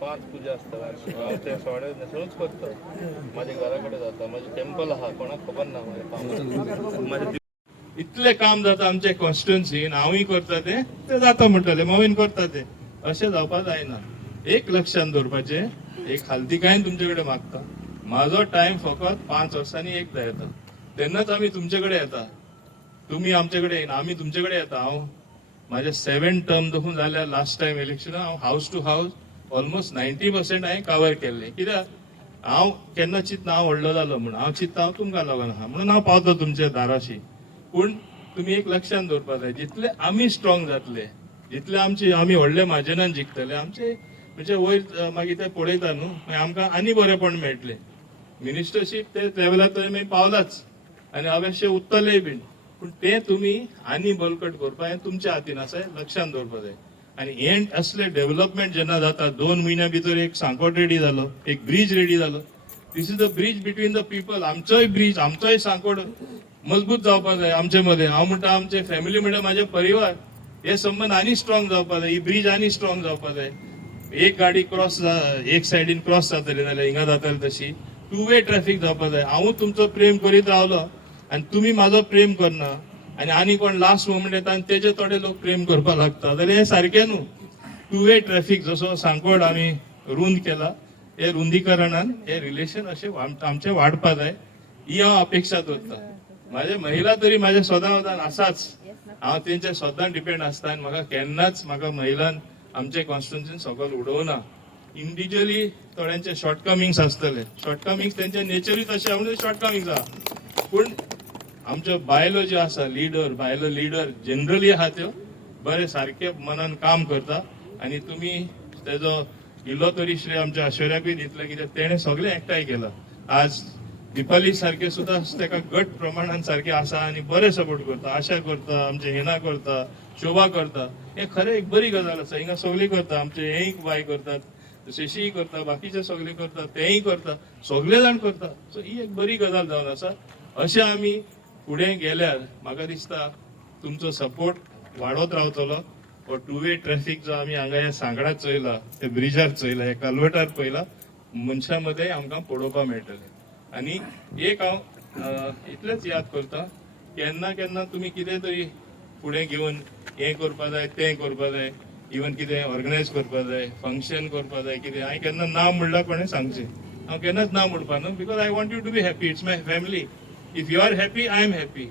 5 पुजा असतात हांव ते सोडे न्हेसोनूच करता. माझ्या घरा कडेन जाता, माझे टेम्पल आहा, कोणाक खबर ना माझे इतले काम जाता आमचे कॉन्स्टिट्युएन्सीन. हांवूय करता ते जाता म्हणटले मवीन करता ते अशें जावपाक जायना. एक लक्षात दवरपाचे, एक हालतिकायेन तुमचे कडेन मागता, म्हाजो टायम फकत 5 वर्सांनी एकदा येता, तेन्नाच आमी तुमचे कडेन येता. तुम्ही आमचे कडेन येना, आमी तुमचे कडेन येता. हांव माझे 7 टर्म देखून जाल्यार लास्ट टायम इलेक्शनाक हांव हाऊस टू हाऊस ऑलमोस्ट 90% हांवें कवर केल्लें. कित्याक हांव केन्ना चिंतना हांव व्हडलो जालो म्हणून, हांव चिंतता हांव तुमकां लागून आहा म्हणून हांव पावता तुमच्या दाराशी. पूण तुमी एक लक्षात दवरपाक जाय, जितले आमी स्ट्रॉंग जातले, जितले आमी व्हडले मार्जिनान जिखतले, आमचे म्हणजे वयर मागीर ते पळयता न्हू, मागीर आमकां आनी बरेपण मेळटलें. मिनिस्टरशीप ते लेवलार थंय मागीर पावलाच आनी अवश्य उत्तरलेय बीन. पूण ते तुमी आनी बळकट करपा हें तुमच्या हातीन आसा, लक्षात दवरपाक जाय. आनी हे असले डेव्हलपमेंट जेन्ना जाता, 2 म्हयन्या भितर एक सांकोट रेडी जालो, एक ब्रिज रेडी जालो. This is the bridge between the people. आमचोय ब्रिज, आमचोय सांकोट मजबूत जावपाक जाय आमचे मदें. हांव म्हणटा आमचे फॅमिली म्हणटा म्हाजे परिवार, हे संबंध आनी स्ट्रॉंग जावपाक जाय, ही ब्रिज आनी स्ट्रॉंग जावपाक जाय. एक गाडी क्रॉस एक सायडीन क्रॉस जातली जाल्यार हिंगा जाताली तशी 2 वे ट्रॅफिक जावपाक जाय. हांवूय तुमचो प्रेम करीत रावलो आनी तुमी म्हाजो प्रेम करना, आनी कोण लास्ट मोमेंट येता आनी तेजे थोडे लोक प्रेम करपाक लागता, जाल्यार हे सारकें न्हू. 2 वे ट्रॅफिक जसो सांकोड आमी रुंद केला, हे रुंदीकरणान हे रिलेशन अशें आमचे वाडपाक जाय, ही हांव अपेक्षा दवरता. माझे महिला तरी माझ्या सदां आसाच, हांव तेंचे सदां डिपेंड आसता आनी म्हाका केन्नाच महिलान आमचे कॉन्स्टिट्युएन्सीन सकयल उडोवना. इंडिव्हिज्युअली थोड्यांचे शॉर्टकमिंग्स आसतले, शॉर्टकमिंग्स तेंचे नेचरूच अशें म्हणून शॉर्टकमिंग्स आहा. पूण आमच्यो बायलो ज्यो आसा बायलो लिडर जनरली आहा त्यो बरे सारखे मनान काम करता. आनी तुमी तेजो इल्लो तरी श्रेय आमच्या ऐश्वर्याकूय दितले, कित्याक तेणें सगळें एकठांय केलां. आज दिपाली सारखे सुद्धा तेका गट प्रमाणान सारखे आसा आनी बरे सपोर्ट करता, आशा करता, आमचे हेना करता, शोभा करता. हे खरें एक बरी गजाल आसा. हिंगा सगळीं करता, आमचे हेय बाय करतात, शेशीय करता, बाकीचे सगळे करता, तेय करता, सगळे जाण करता. सो ही एक बरी गजाल जावन आसा. अशें आमी फुडें गेल्यार म्हाका दिसता तुमचो सपोर्ट वाडत रावतलो. हो 2 वे ट्रॅफिक जो आमी हांगा ह्या सांगडात चयला, ते ब्रिजार चयला, हे कल्वटार पयला, मनशां मदें आमकां पळोवपाक मेळटलें. आनी एक हांव इतलेंच याद करता, केन्ना केन्ना तुमी कितें तरी फुडें घेवन हें करपा जाय, तें करपा जाय, इवन कितें ऑर्गनायज करपा जाय, फंक्शन करपा जाय, कितें हांवें केन्ना ना म्हणल्यार कोणें सांगचें. हांव केन्नाच ना म्हणपा न्हू, because I want you to be happy. It's my family. If you are happy, I am happy.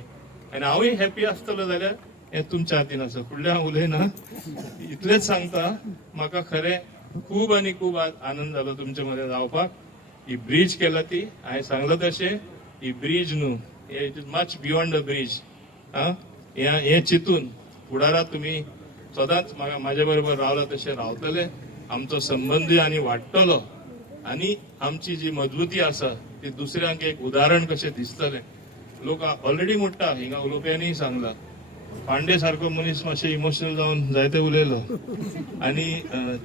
आनी हांवूय हॅपी आसतलो जाल्यार हें तुमच्या हातीन आसा. फुडलें हांव उलयना, इतलेंच सांगता. म्हाका खरें खूब आनी खूब आनंद जालो तुमचे मदें रावपाक. ही ब्रिज केला ती हांवें सांगला तशें, ही ब्रिज न्हू, हे मच बियॉन्ड द ब्रिज. हे चिंतून फुडाराक तुमी सदांच म्हाजे बरोबर रावला तशें रावतले. आमचो संबंदूय आनी वाडटलो आनी आमची जी मजबूती आसा ती दुसऱ्यांक एक उदाहरण कशें दिसतलें. लोक ऑलरेडी म्हणटा, हिंगा उलोवप्यांनीय सांगला, पांडे सारको मनीस मातशें इमोशनल जावन जायते उलयलो आनी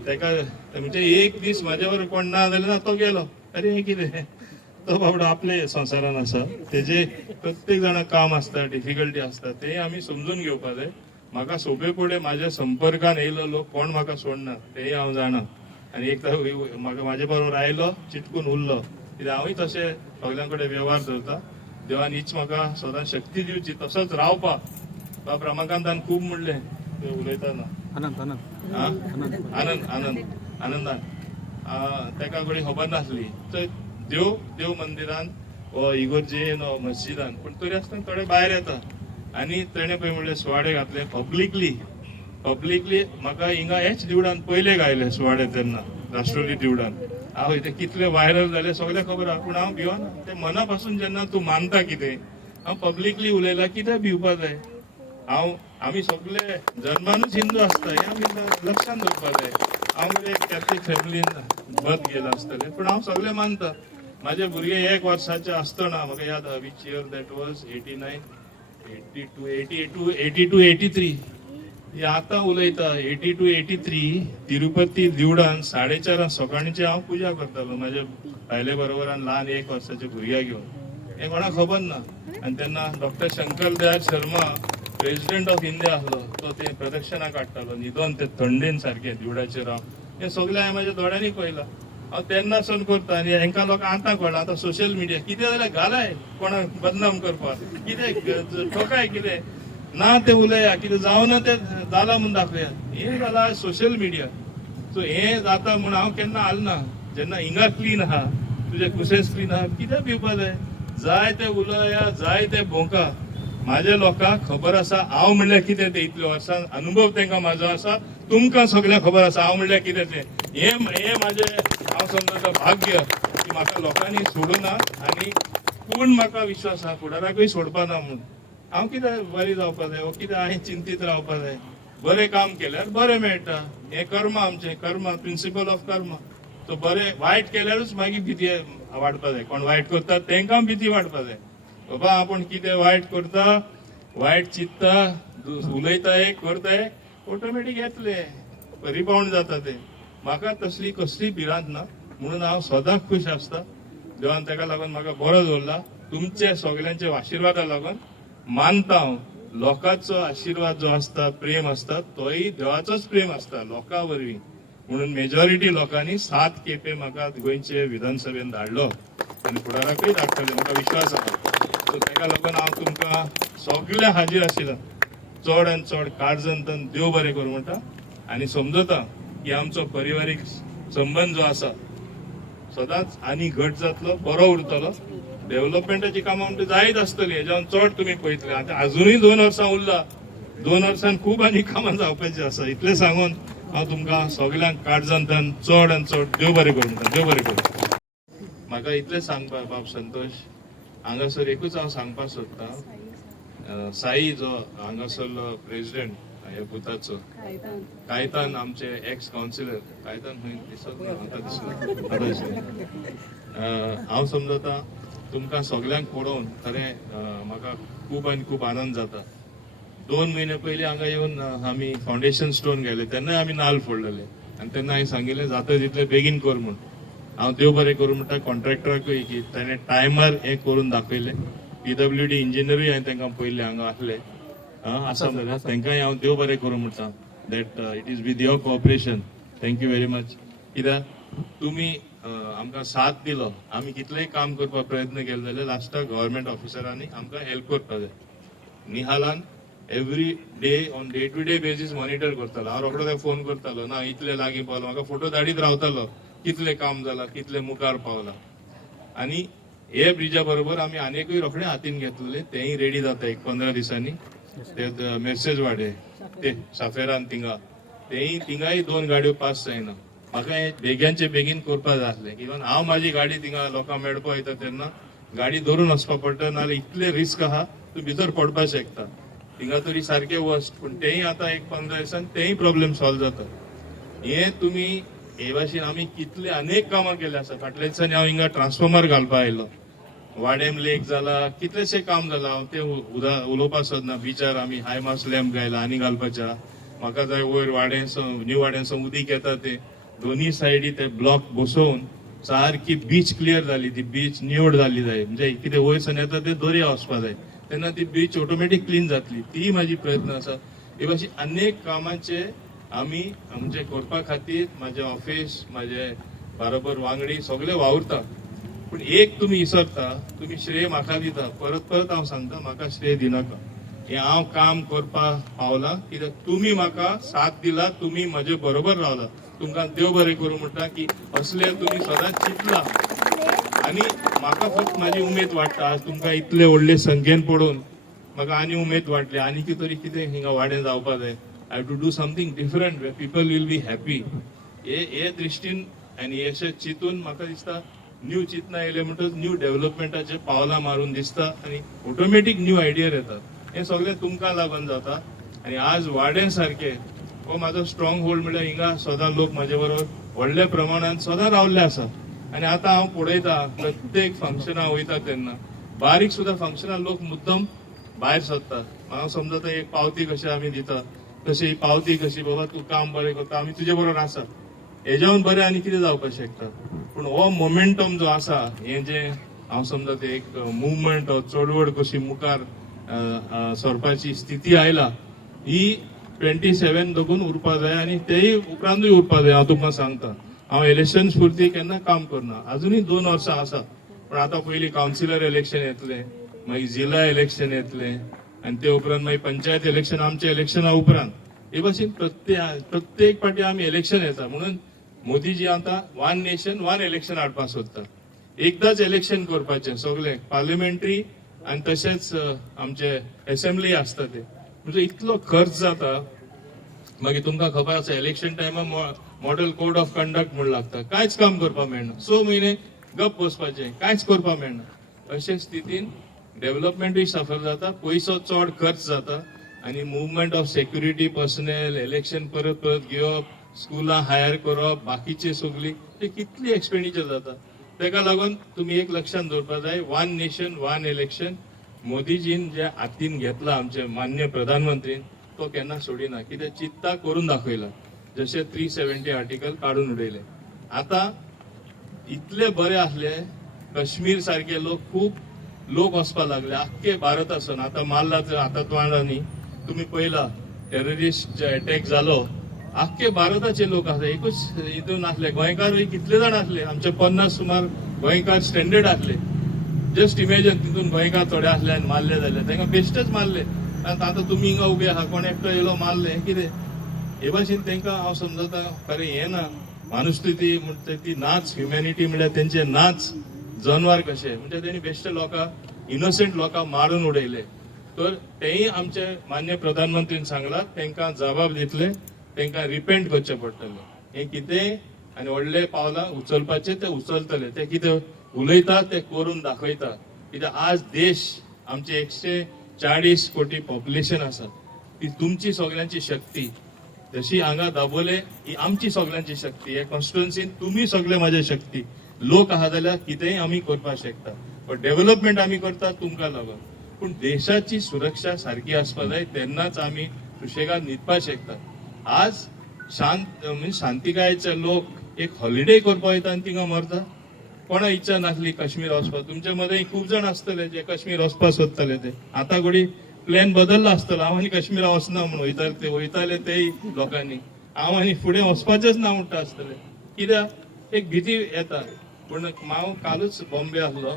तेका म्हणजे एक दीस म्हाज्या बरोबर कोण ना जाल्यार ना तो गेलो. अरे हे कितें, तो बाबडो आपले संवसारान आसा, तेजे प्रत्येक जाणाक काम आसता, डिफिकल्टी आसता, ते आमी समजून घेवपाक जाय. म्हाका सोबे फुडें म्हाज्या संपर्कान येयलो लोक कोण म्हाका सोडना तेय हांव जाणा. आनी एक म्हाका म्हाजे बरोबर आयलो, चिटकून उरलो, कित्याक हांवूय तशें सगळ्यां कडेन वेव्हार धरता. देवान हीच म्हाका सदां शक्ती दिवची तसोच रावपाक. बाब रमाकांतान खूब म्हणलें ते उलयतना, आनंदान तेका कडेन खबर नासली. थंय देव मंदिरान वा इगर्जेन वा मस्जिदान, पूण तरी आसतना थोडे भायर येता. आनी तेणें पळय म्हणलें सुवाडे घातले पब्लिकली. म्हाका हिंगा हेच दिवडान पयले गायले सुवाडे तेन्ना राष्ट्रवादी दिवडान. हांव ते कितले व्हायरल जाले सगळें खबर आहा. पूण हांव भिवना. ते मना पासून जेन्ना तूं मानता कितें, हांव पब्लिकली उलयला, कितें भिवपा जाय. आमी सगळे जन्मानूच हिंदू आसता, हें आमी लक्षात दवरपा जाय. हांव एक कॅथलीक फॅमिलीन बद गेला आसतलें, पूण हांव सगळें मानता. म्हाजे भुरगे 1 वर्साचे आसतना म्हाका याद आहा, विच इयर दॅट वॉज 89, 82, 83. हे आतां उलयता 82, 83 तिरुपती दिवडान 4:30 सकाळींचे हांव पुजा करतालो म्हाज्या बायले बरोबर आनी ल्हान 1 वर्साच्या भुरग्याक घेवन. हें कोणाक खबर ना. आनी तेन्ना doctor Shankar Dayal Sharma president of India आसलो, तो ते प्रदक्षिणा काडटालो न्हिदोन ते थंडेन सारकें दिवडाचेर हे सगळें हांवें म्हाज्या दोळ्यांनी पळयलां. हांव तेन्नासून करता आनी हेंकां लोकांक आतां कळ्ळां. आतां सोशल मिडिया कितें जाल्यार घालाय कोणाक बदनाम करपाक, कितें ठोकाय, कितें ना ते उलया, कितें जावना तें जालां म्हूण दाखया. हें जालां सोशल मिडिया. सो हें जाता म्हूण हांव केन्ना आलना. जेन्ना हिंगा क्लीन आहा, तुजे कुसेस क्लीन आहा, कितें पिवपा जाय ते उलया, जाय ते भोंवका. माझ्या लोकांक खबर आसा हांव म्हणल्यार कितें तें. इतल्या वर्सां अनुभव तांकां म्हाजो आसा, तुमकां सगळ्यांक खबर आसा हांव म्हणल्यार कितें तें. हें म्हाजें हांव समजता भाग्य की म्हाका लोकांनी सोडूना आनी पूर्ण म्हाका विश्वास आहा फुडाराकूय सोडपाना म्हणून. हांव कितें बरें जावपा जाय वो कितें हांवें चिंतीत रावपा जाय. बरें काम केल्यार बरें मेळटा. हें कर्म आमचें, कर्म, प्रिंसिपल ऑफ कर्म. तो बरें वायट केल्यारूच मागीर भीती वाडपा जाय. कोण वायट करता तांकां भीती वाडपा जाय. बाबा आपण कितें वायट करता, वायट चिंतता, उलयता एक करता एक ऑटोमॅटीक येतले, रिबाउंड जाता ते. म्हाका तसली कसली भिरांत ना म्हणून हांव सदांच खूश आसता. देवान ताका लागून म्हाका बरो दवरला. तुमचे सगळ्यांचे आशिर्वादा लागून मानता हांव लोकांचो आशिर्वाद जो आसता, प्रेम आसता, तोय देवाचोच प्रेम आसता लोकां वरवीं. म्हणून मेजॉरिटी लोकांनी 7 केपे म्हाका गोंयचे विधानसभेन धाडलो आनी फुडाराकूय धाडटले म्हाका विश्वास आसा. सो ताका लागून हांव तुमकां सगळ्या हाजीर आशिल्लो. चड आनी चड काळजंतन देव बरें करूं म्हणटा आनी समजता की आमचो पारिवारीक संबंद जो आसा सदांच आनी घट जातलो, बरो उरतलो. डेव्हलपमेंटाची कामां म्हणटा जायत आसतली, हेज्यान चड तुमी पळयतले. आतां अजुनूय 2 वर्सां उरला, 2 वर्सान खूब आनी कामां जावपाची आसा. इतलें सांगून हांव तुमकां सगळ्यांक काळजंतन चड आनी चड देव बरें करूं म्हणटा. देव बरें करूं. म्हाका इतलें सांगपा बाब संतोष, हांगासर एकूच हांव सांगपाक सोदतां. साई जो हांगासरलो प्रेसिडेंट ह्या बुथाचो, कायतान आमचे एक्स कावन्सिलर, कायतान खंय दिसत ना, आतां दिसलें. हांव समजता तुमकां सगळ्यांक पळोवन खरें म्हाका खूब आनी खूब आनंद जाता. 2 म्हयने पयलीं हांगा येवन आमी फावंडेशन स्टोन गेले तेन्नाय आमी नाल्ल फोडलेले आनी तेन्ना हांवें सांगिल्लें जाता तितलें बेगीन कर म्हूण. हांव देव बरें करूं म्हणटा कॉन्ट्रॅक्टराकूय की ताणें टायमार हें करून दाखयलें. PWD इंजिनियरूय हांवें तांकां पयले हांगा आहले आसा जाल्यार तांकांय हांव देव बरें करूं म्हणटा. That it is with your cooperation. Thank you very much. कित्याक तुमी आमकां साथ दिलो. आमी कितलेंय काम करपाक प्रयत्न केलो जाल्यार लास्टाक गव्हर्मेंट ऑफिसरांनी आमकां हेल्प करपाक जाय. निहालान every day on day to day basis monitor करतालो. हांव रोखडो फोन करतालो, ना इतले लागीं पावलो, म्हाका फोटो धाडीत रावतालो कितलें काम जालां, कितलें मुखार पावलां. आनी हे ब्रिजा बरोबर आमी आनीकूय रोखडे हातीन घेतलेले, तेंय रेडी जाता एक 15 दिसांनी. ते मेर्सेज वाडे ते साफेरान तिंगाय 2 गाडयो पास जायना. म्हाका हें बेग्यानचे बेगीन करपाक जाय आसलें. इवन हांव म्हाजी गाडी थिंगा लोकांक मेळपा वयता तेन्ना गाडी धरून वचपा पडटा, नाल्यार इतले रिस्क आहा तूं भितर पडपाक शकता. थिंगा तरी सारकें वस्ट, पूण तेंय आतां एक 15 दिसान तेंय प्रॉब्लेम सॉल्व जाता. हें तुमी हे भाशेन आमी कितले अनेक कामां केले आसा. फाटल्या दिसांनी हांव हिंगा ट्रान्सफॉर्मर घालपाक आयलो. वाडेम लेक जाला, कितलेशे काम जाला. हांव ते उलोवपाक सोदना. बिचार आमी हाय मास लॅम्प घायला आनी घालपाच्या. म्हाका जाय वयर वाड्यासून न्यू वाड्यासून उदीक येता ते दोन्ही सायडी ते ब्लॉक बसोवन सारकी बीच क्लियर जाली. ती बीच निवड जाली जाय, म्हणजे कितें वयरसून येता ते दर्या वचपा जाय तेन्ना ती बीच ऑटोमॅटीक क्लीन जातली. ती म्हाजी प्रयत्न आसा. हे भाशेन अनेक कामांचे आमी आमचे करपा खातीर म्हाजें ऑफिस, म्हाजे बरोबर वांगडी सगळे वावुरता. पूण एक तुमी विसरता, तुमी श्रेय म्हाका दिता. परत परत हांव सांगता, म्हाका श्रेय दिनाका. हे हांव काम करपाक पावलां कित्याक तुमी म्हाका साथ दिला, तुमी म्हजे बरोबर रावला. तुमकां देव बरें करूं म्हणटा की असले तुमी सदांच चिंतला. आनी म्हाका फक्त म्हाजी उमेद वाडटा. आज तुमकां इतले व्हडले संख्येन पळोवन म्हाका आनी उमेद वाडली. आनी कितें हिंगा वाडें जावपा जाय. I have to do something different way people will be happy. हे दृश्टीन आनी अशें चिंतून म्हाका दिसता न्यू चिंतना येयले म्हणटच न्यू डेव्हलपमेंटाचे पावलां मारून दिसता आनी ऑटोमॅटीक न्यू आयडिया येतात. हे सगळें तुमकां लागून जाता. आनी आज वाडें सारकें हो म्हाजो स्ट्रॉंग होल्ड म्हणल्यार हिंगा सदां लोक म्हाजे बरोबर व्हडल्या प्रमाणान सदां रावल्ले आसा. आनी आतां हांव पळयता प्रत्येक फंक्शनाक वयता तेन्ना बारीक सुद्दां फंक्शनाक लोक मुद्दम भायर सरतात. हांव समजता एक पावती कशी आमी दिता तशी ही पावती कशी, बाबा तूं काम बरें करता, आमी तुजे बरोबर आसा. हेज्यावन बरें आनी कितें जावपाक शकता. पूण हो मोमेंटम जो आसा, हें जे हांव समजता एक मुवमेंट चळवळ कशी मुखार सरपाची स्थिती आयला, ही 27 दोगून उरपा जाय आनी तेय उपरांतूय उरपा जाय. हांव तुमकां सांगता, हांव इलेक्शन स्फूर्ती केन्ना काम करना. अजुनूय 2 वर्सां आसा, पण आता पयलीं कावन्सिलर इलेक्शन येतले, मागीर जिल्हा इलेक्शन येतले आनी ते उपरांत मागीर पंचायत इलेक्शन. आमच्या इलेक्शना उपरांत हे भाशेन प्रत्येक फावटी आमी इलेक्शन येता. म्हणून मोदीजी आता 1 नेशन 1 इलेक्शन हाडपाक सोदता. एकदाच इलेक्शन करपाचें सगळे पार्लिमेंटरी आनी तशेंच आमचे असेंब्ली आसता ते. म्हणजे इतलो खर्च जाता. मागीर तुमकां खबर आसा इलेक्शन टायमार मॉडेल कोड ऑफ कंडक्ट म्हण लागता. कांयच काम करपाक मेळना. 6 म्हयने गप बसपाचें, कांयच करपाक मेळना. अशे स्थितीन डेव्हलपमेंटूय सफर जाता, पयसो चड खर्च जाता आनी movement of security personal, election परत परत घेवप, स्कुलां हायर करप, बाकीचे सगळी कितली एक्सपेंडिचर जाता. तेका लागून तुम्ही एक लक्षात दवरपाक जाय, 1 नेशन 1 इलेक्शन मोदीजीन जे हातीन घेतला आमचे मान्य प्रधानमंत्रीन, तो केन्ना सोडिना. कितें चित्ता करून दाखयला. जसे 370 आर्टिकल काढून उडयले. आता इतले बरे आसले, काश्मीर सारखे खूप लोक वचपाक लागले आख्खे भारतासून. आता मारलाच आतंकवादांनी तुम्ही पळयला, टेररिस्ट अटॅक जालो, आख्खे भारताचे लोक आसले. एकूच हितून आसले. गोंयकारूय कितले जाण आसले, आमचे 50 सुमार गोंयकार स्टँडर्ड आसले. जस्ट इमॅजिन, तितून गोंयकार थोडे आसले आनी मारले जाल्यार तांकां बेश्टेच मारले. आता तुम्ही हिंगा उबे आहा, कोण एकटो येयलो मारले, कितें हे भाशेन तांकां हांव समजता खरें हें ना. मानुस्थिती म्हणटा ती नाच, ह्युमॅनिटी म्हळ्यार तेंचे नाच. जनवार कशे म्हणजे त्यांनी बेश्टे लोकांक, इनोसेंट लोकांक मारून उडयले. तर तेही आमचे मान्य प्रधानमंत्रीन सांगला, तांकां जबाब दितले, तांकां रिपेंट करचे पडटले. हे कितें आनी व्हडले पावलां उचलपाचे ते उचलतले. ते कितें उलयता ते करून दाखयता. कित्याक आज देश आमचे 140 कोटी पॉप्युलेशन आसा. ती तुमची सगळ्यांची शक्ती. जशी हांगा दाबोले ही आमची सगळ्यांची शक्ती. हे कॉन्स्टिट्युएन्सीन तुम्ही सगळे माझी शक्ती. लोक आहा जाल्यार कितेंय आमी करपाक शकता. पण डेव्हलपमेंट आमी करता तुमकां लागून. पूण देशाची सुरक्षा सारखी आसपाक जाय, तेन्नाच आमी सुशेगाद न्हिदपाक शकता. आज शांतिकायेचे लोक एक हॉलिडे करपाक येता आनी थिंगा मरता. कोणा इच्छा नासली काश्मीर वचपाक. तुमच्या मदीं खूब जाण आसतले जे काश्मीर वचपाक सोदताले. ते आतां घडी प्लॅन बदललो आसतलो. हांव आनी काश्मीरा वचना म्हणून वयताले तेय लोकांनी. हांव आनी फुडें वचपाचेंच ना म्हणटा आसतले. कित्याक एक भीती येता. पूण हांव कालूच बॉम्बे आसलो.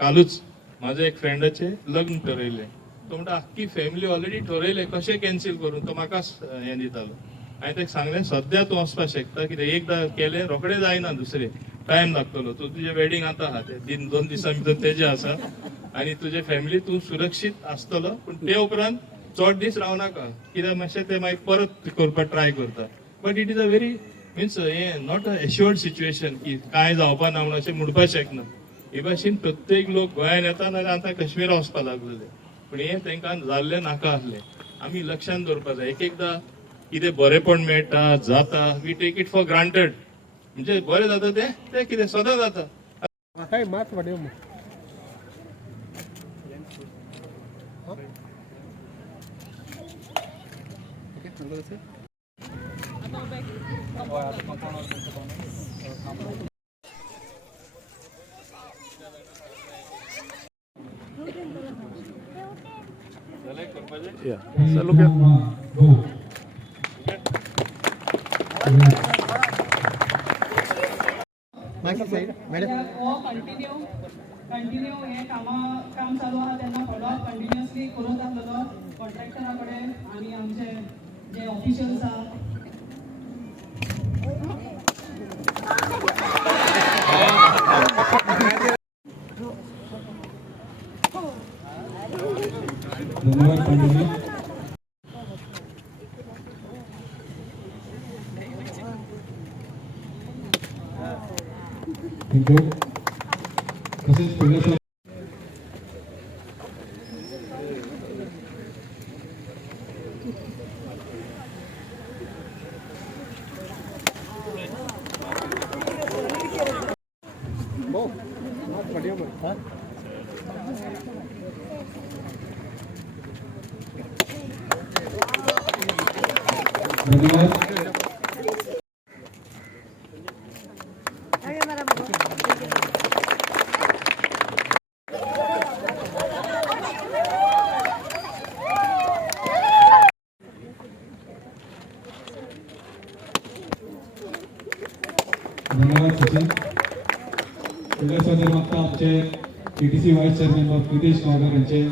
कालूच माझ्या एक फ्रेंडाचे लग्न ठरयले. तो म्हणटा आख्खी फॅमिली ऑलरेडी ठरयले, कशें कॅन्सील करून. तो म्हाका हें दितालो. हांवें ताका सांगलें सद्या तूं वचपाक शकता, कित्याक एकदां केलें रोखडें जायना, दुसरें टायम लागतलो. तूं तुजें वेडिंग आतां आहा तें 2 दिसां भितर तेजें आसा आनी तुजे फॅमिली तूं सुरक्षीत आसतलो. पूण ते उपरांत चड दीस राव नाका, कित्याक मातशें ते मागीर परत करपाक ट्राय करता. But it is a very means हें नॉट अ एश्युअर्ड सिच्युएशन की कांय जावपा ना म्हणून अशें म्हणपाक शकना. हे भाशेन प्रत्येक लोक गोंयान येता नाल्यार आतां काश्मीरा वचपाक लागलेले. पूण हें तांकां जाल्लें नाका आसलें. आमी लक्षांत दवरपाक जाय. एक एकदां कितें बरेपण मेळटा, जाता, we take it for granted. म्हणजे बरें जाता ते कितें सदां जाता. Yeah. So look at. Continue हे काम चालू आहा तेन्ना फॉलोअप कंटिन्युअसली करून जातलो कॉन्ट्रॅक्टरा कडेन आनी आमचे जे ऑफिशियल्स आहा. धन्यवाद सचिन. फुडले सदर मागता आमचे PTC वाईस चेअरमॅन प्रितेश गावकर यांचे